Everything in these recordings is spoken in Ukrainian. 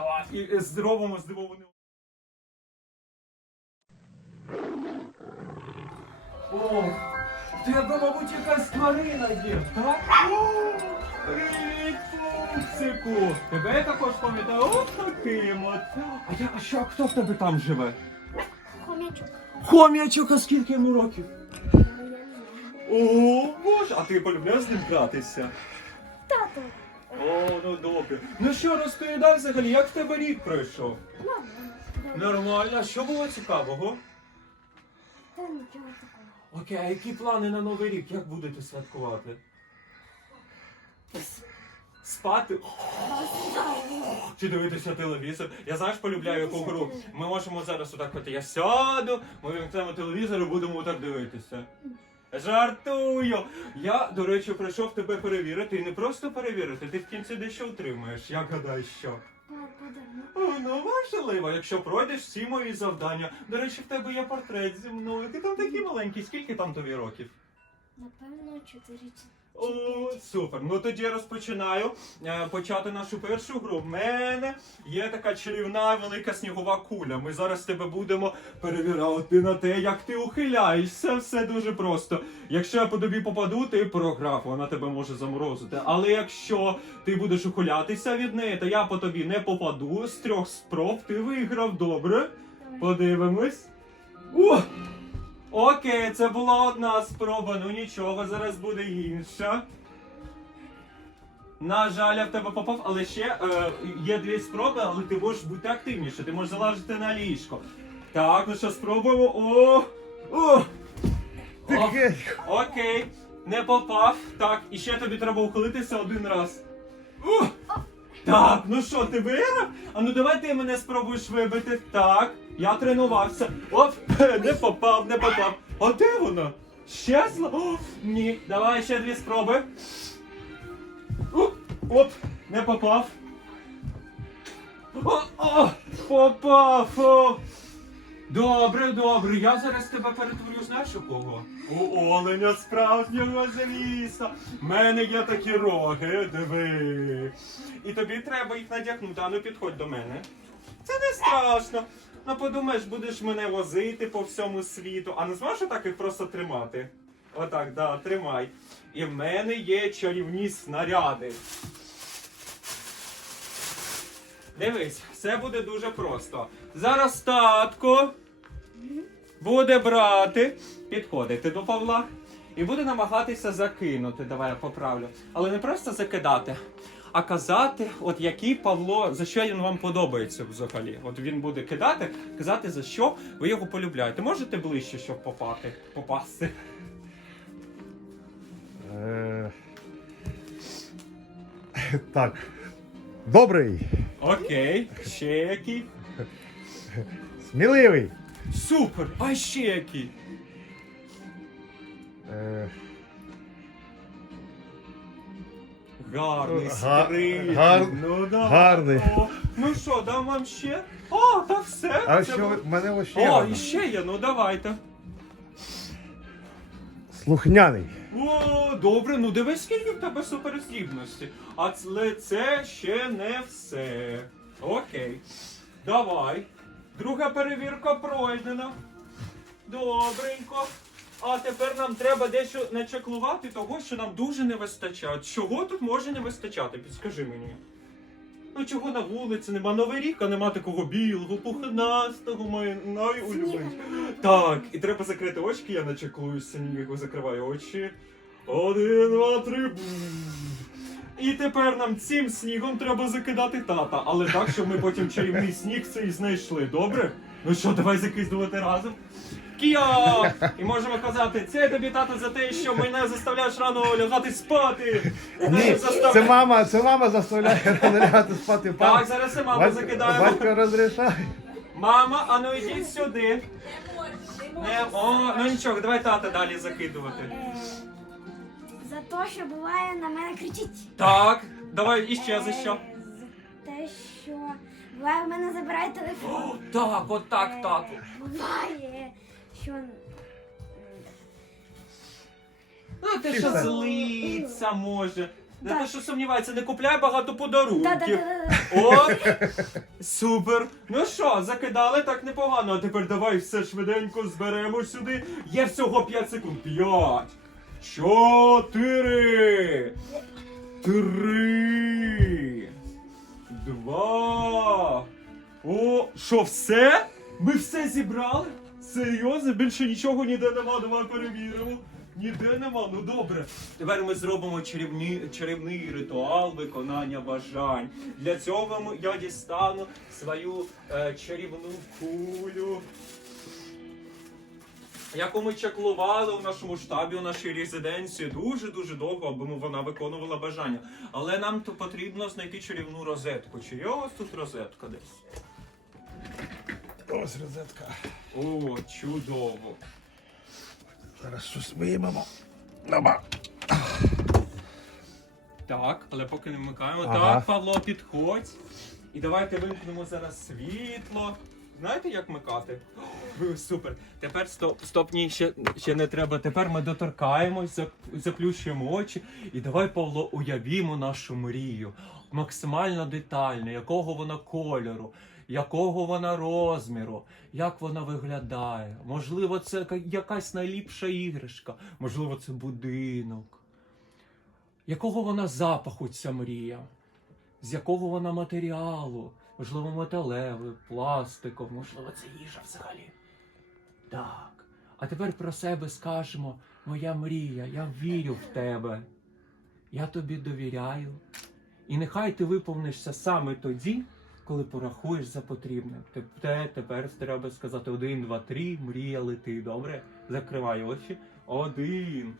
Давай, і е, здоровому, здивованому. О, тебе, мабуть, якась тварина є, так? О, Привіт, пупсику! Тебе я також пам'ятаю, от таким от. А я, а що, хто в тебе там живе? Хомячок. Хом'ячок, а скільки йому років? О, боже, а ти полюбляєш з ним гратися? О, ну добре. Ну що, розповідай взагалі, як в тебе рік пройшов? Нормально, а що було цікавого? Та нічого такого. Окей, а які плани на новий рік? Як будете святкувати? Спати? Чи дивитися телевізор? Я знаєш, полюбляю яку гру. Ми можемо зараз отак от я сяду, ми вимкнемо телевізор і будемо так дивитися. Жартую! Я, до речі, прийшов тебе перевірити і не просто перевірити, ти в кінці дещо отримаєш. Я гадаю, що? Ну важливо, якщо пройдеш всі мої завдання. До речі, в тебе є портрет зі мною. Ти там такий маленький, скільки там тобі років? Напевно, чотири. О, супер. Ну тоді я розпочинаю е, почати нашу першу гру. В мене є така чарівна велика снігова куля. Ми зараз тебе будемо перевіряти на те, як ти ухиляєшся. Все дуже просто. Якщо я по тобі попаду, ти програв, вона тебе може заморозити. Але якщо ти будеш ухилятися від неї, то я по тобі не попаду. З трьох спроб ти виграв. Добре? Подивимось. О! Окей, це була одна спроба, ну нічого, зараз буде інша. На жаль, я в тебе попав, але ще е, є дві спроби, але ти можеш бути активніше, ти можеш залежати на ліжко. Так, ну що, спробуємо. О! О! О! Окей, не попав. Так, і ще тобі треба ухилитися один раз. О! Так, ну що, ти виграв? А ну давай ти мене спробуєш вибити. Так, я тренувався. Оп, не попав, не попав. А де вона? Щезла? О, ні, давай ще дві спроби. Оп, оп, не попав. О, о, попав. О. Добре, добре, я зараз тебе перетворю, знаєш у кого? У оленя справжнього звіса. В мене є такі роги, диви. І тобі треба їх надягнути, а ну підходь до мене. Це не страшно. Ну подумаєш, будеш мене возити по всьому світу, а не зможеш отак їх просто тримати? Отак, да, тримай. І в мене є чарівні снаряди. Дивись, все буде дуже просто. Зараз татко буде брати, підходити до Павла і буде намагатися закинути. Давай я поправлю. Але не просто закидати, а казати, от який Павло, за що він вам подобається взагалі. От він буде кидати, казати, за що ви його полюбляєте. Можете ближче, щоб попати, попасти? Е, Так. Добрий, Окей, ще який. сміливий. Супер! А ще який? Е, Гарний, Га- гар- ну, да. гарний. О, ну що, дам вам ще? О, та все. А це що було- в мене ось ще О, одна. і ще є, ну давайте. Слухняний. О, добре, ну дивись, скільки в тебе суперздібності. А це, це ще не все. Окей. Давай. Друга перевірка пройдена. Добренько. А тепер нам треба дещо начеклувати того, що нам дуже не вистачає. Чого тут може не вистачати? Підскажи мені. Ну чого на вулиці нема новий рік, а нема такого білого, пухнастого, моє найулюбленіше. Так, і треба закрити очки, я начеклую сніг, закриваю очі. Один, два, три. бум. І тепер нам цим снігом треба закидати тата, але так, щоб ми потім чарівний сніг цей знайшли, добре? Ну що, давай закидувати разом. Кіо! І можемо казати, це тобі тато за те, що мене заставляєш рано лягати спати. Ні, це мама, це мама заставляє рано лягати спати. Так, зараз і мама закидає. Батько розрішає. Мама, а ну йдіть сюди. Не, о, ну нічого, давай тата далі закидувати. Те, що буває на мене кричить. Так, давай іще за що. Е, За те, що буває в мене забирає телефон. О, так, от так, Е, тату. Буває, що м, Ну, те, що злиться може. Так. те, що сумнівається, не купляй багато подарунків. О, супер. Ну що, закидали так непогано. А тепер давай все швиденько зберемо сюди. Є всього 5 секунд. 5, 4, 3, 2. О, що, все? Ми все зібрали? Серйозно? Більше нічого ніде нема, давай перевіримо. Ніде нема, ну добре. Тепер ми зробимо чарівні, чарівний ритуал виконання бажань. Для цього я дістану свою е, чарівну кулю. Яку ми чаклували у нашому штабі, у нашій резиденції дуже-дуже довго, аби вона виконувала бажання. Але нам то потрібно знайти чарівну розетку. Чи є у вас тут розетка десь? Ось розетка. О, чудово. Зараз щось виймемо. Доба. Так, але поки не вмикаємо. Ага. Так, Павло, підходь. І давайте вимкнемо зараз світло. Знаєте, як вмикати? Супер. Тепер стоп, стоп, ні, ще, ще не треба. Тепер ми доторкаємось, заплющуємо очі. І давай, Павло, уявімо нашу мрію. Максимально детально, якого вона кольору, якого вона розміру, як вона виглядає. Можливо, це якась найліпша іграшка, можливо, це будинок. Якого вона запаху ця мрія? З якого вона матеріалу? Можливо, металевий, пластиковий, можливо, це їжа взагалі. Так. А тепер про себе скажемо: моя мрія, я вірю в тебе. Я тобі довіряю. І нехай ти виповнишся саме тоді, коли порахуєш за потрібне. Те, тепер треба сказати один, два, три, мрія лети. Добре? Закривай очі. Один,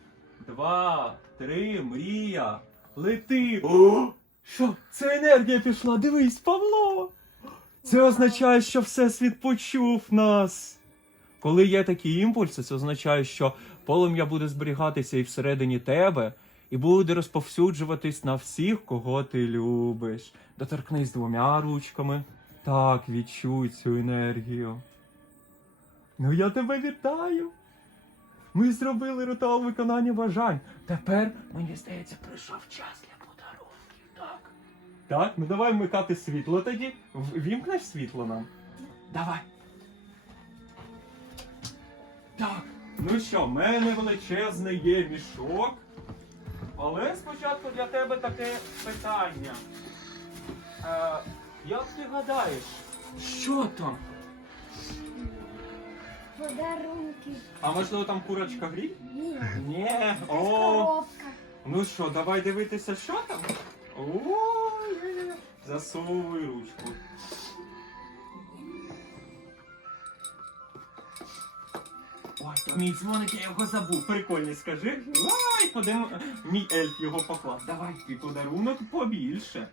два, три, мрія. Лети. О! Що? Це енергія пішла. Дивись, Павло. Це означає, що Всесвіт почув нас. Коли є такі імпульси, це означає, що полум'я буде зберігатися і всередині тебе, і буде розповсюджуватись на всіх, кого ти любиш. Доторкнись двома ручками. Так, відчуй цю енергію. Ну я тебе вітаю. Ми зробили ритуал виконання бажань. Тепер, мені здається, прийшов час для подарунків, так? Так, ну давай вмикати світло тоді. Вімкнеш світло нам? Давай. Так, ну що, в мене величезний є мішок. Але спочатку для тебе таке питання. Е, як ти гадаєш, що там? Подарунки. А можливо там курочка гріль? Ні. Ні. О, Коробка. ну що, давай дивитися, що там? Ой, засовуй ручку. Ой, то мій дзвоник, я його забув. Прикольний, скажи. Ай, подим... Мій ельф його поклав. Давай ти подарунок побільше.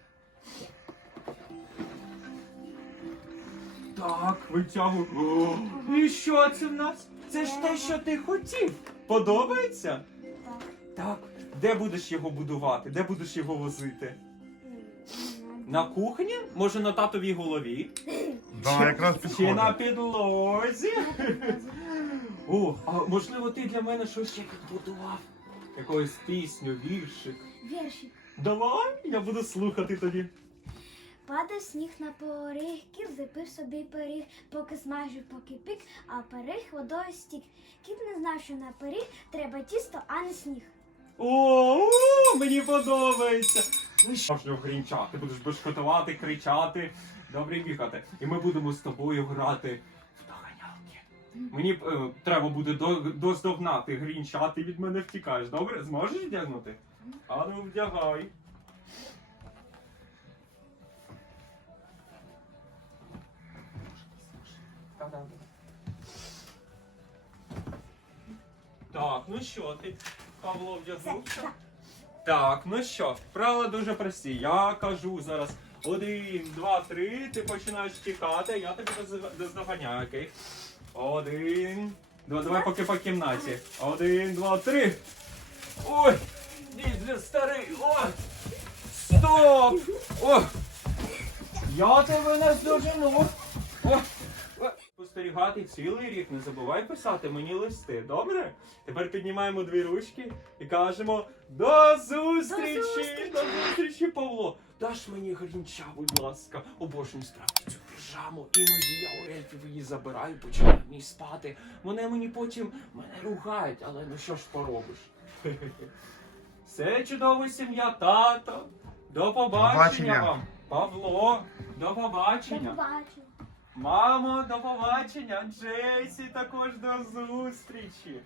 Так, витягуй. О, І що це в нас? Це ж те, що ти хотів. Подобається? Так. Так. Де будеш його будувати? Де будеш його возити? На кухні? Може на татовій голові? Да, якраз Чи на підлозі? О, а можливо ти для мене щось ще підбудував? Якусь пісню, віршик. Віршик. Давай, я буду слухати тоді. Падав сніг на поріг, кіт зліпив собі пиріг, поки смажив, поки пік, а пиріг водою стік. Кіт не знав, що на пиріг треба тісто, а не сніг. О, о, мені подобається. Ну що ж ти будеш бешкотувати, кричати, добре бігати. І ми будемо з тобою грати. Мені е, треба буде до, доздогнати грінча, ти від мене втікаєш, добре? Зможеш вдягнути? А ну вдягай. Так, ну що ти, Павло, вдягнувся? так. Ну що, правила дуже прості. Я кажу зараз один, два, три, ти починаєш тікати, я доз- доздоганяю, окей? Один. Два, давай поки по кімнаті. Один, два, три. Ой! Дідзі старий! Ой! Стоп! О! Я тебе не здожену! О! О! спостерігати цілий рік. Не забувай писати мені листи, добре? Тепер піднімаємо дві ручки і кажемо до зустрічі! До зустрічі! До зустрічі, Павло! Даш мені грінча, будь ласка. Обожнюю справді цю піжаму. Іноді я у ельфів її забираю, починаю в ній спати. Вони мені потім мене ругають, але ну що ж поробиш? Все чудово, сім'я, тато. До побачення, побачення. вам. Павло, до До побачення. побачення. Мамо, до побачення. Джейсі також до зустрічі.